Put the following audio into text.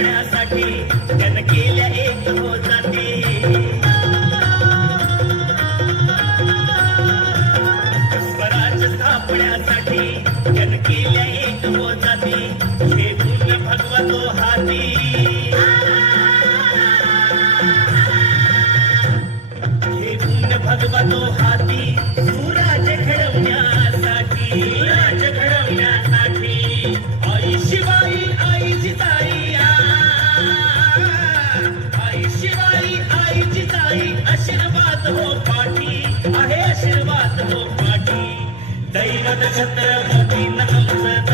स्थापण्यासाठी गण केल्या एक हो जाती स्वराज्य स्थापण्यासाठी गण केल्या एक हो जाती हे गुण भगवतो हाती हे गुण भगवतो हाती सुराज्य घडवण्यासाठी आई शिवाई आई जिजाई आई शिवाई आई जिजाई आशीर्वाद हो पाठी आहे आशीर्वाद हो पाठी दैवत छत्रपती आमचं